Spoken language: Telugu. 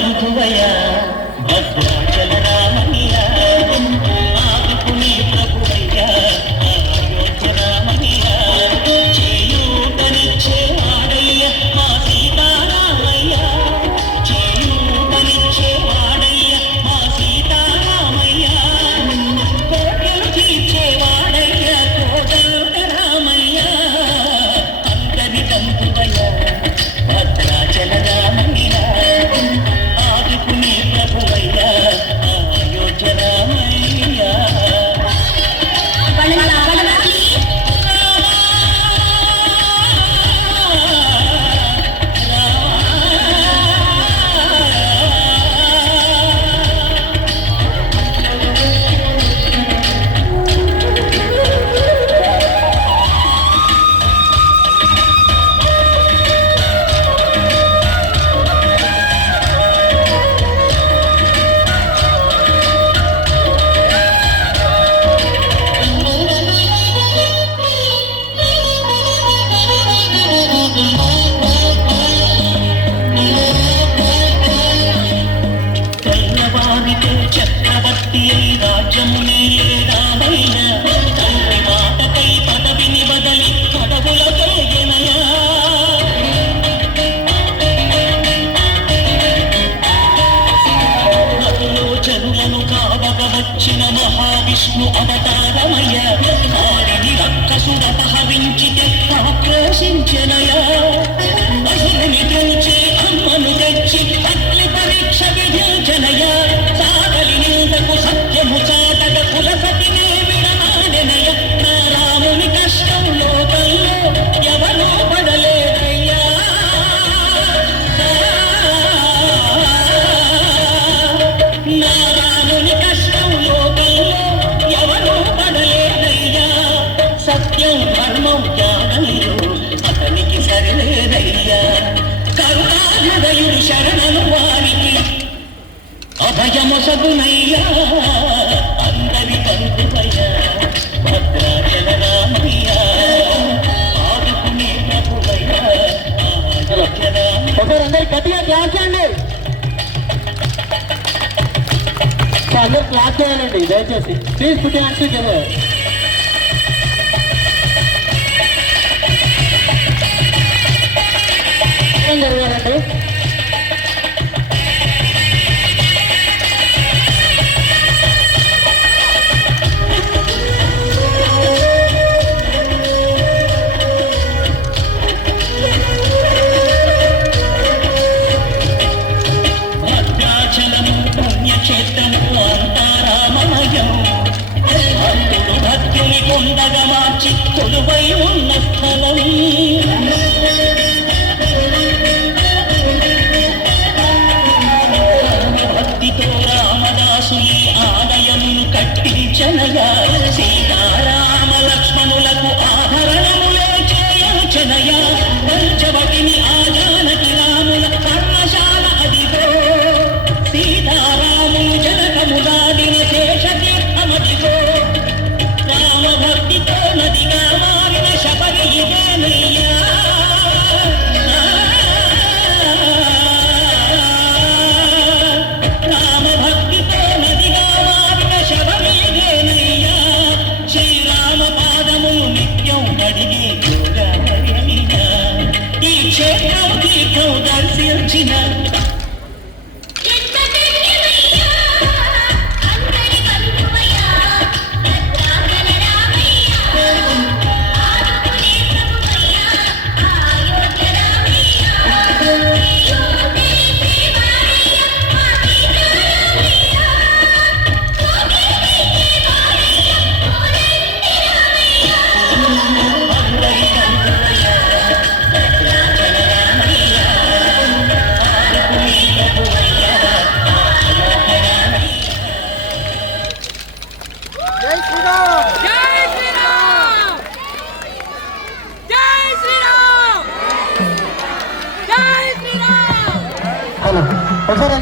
బంధువయ భద్రాచల రామయ్య ఆదుకునే ప్రభువయ్య అయోధ్య రామయ్య చేయూతనిచ్చేవాడయ్య మా సీతారామయ్య చేయూతనిచ్చేవాడయ్య మా సీతారామయ్య కోటలు తీర్చేవాడయ్య కోదండ రామయ్య అందరి బంధువయ్య భద్రాచల రామయ్య ఆదుకునే ప్రభువయ్య అయోధ్య రామయ్య చక్రవర్తి అయి రాజ్యమునే రామయ్య తండ్రి మాటకై పదవిని బదలి పదవుల తొలగినయ జనులను కావక వచ్చిన మహావిష్ణు అవతారమయ్య వారిని రక్కసుడపహరించితే ఆక్రోశించనయ అసురుని తోచే అమ్మను తెచ్చి అగ్ని పరీక్ష విధించనయ సత్యము చాటక కులసతినే విడనాడెనయ నా రాముని కష్టం లోకంలో ఎవరూ పడలేదయ్యా నా రాముని కష్టం లోకంలో ఎవరూ పడలేదయ్యా సత్యం ధర్మం జ్ఞానంలో అతనికి సరిలేదయ్యా కరుణాహృదయుడు శరణను వారికి అభయమొసగునయ్యా అందరి బంధువయ్య భద్రాచల రామయ్య ఆదుకునే ప్రభువయ్య అయోధ్య రామయ్య అందరు గట్టిగా క్లాస్ చేయండి అందరు క్లాస్ చేయాలండి దయచేసి ప్లీజ్ పుట్టి హ్యాండ్స్ టుగెదర్ జరగాలండి కొండగా మార్చి కొలువై ఉన్న స్థలం భక్తితో రామదాసు ఈ ఆలయమును కట్టించనగా సీతారామ లక్ష్మణులకు ఆభరణములే చేయుచనయ పంచవటిని ఆజానకి రాముల పర్ణశాల అదిగో సీతారాములు జనకములాడిన శేషతీర్థమదిగో రామభక్తితో నదిగా మారిన శబరి ఇదేనయ్యా రామభక్తితో నదిగా మారిన శబరి ఇదేనయ్యా శ్రీరామ పాదములు నిత్యం అడిగే గోదావరియయ్యా ఈ క్షేత్రం తీర్థం దర్శించిన ఒకసారి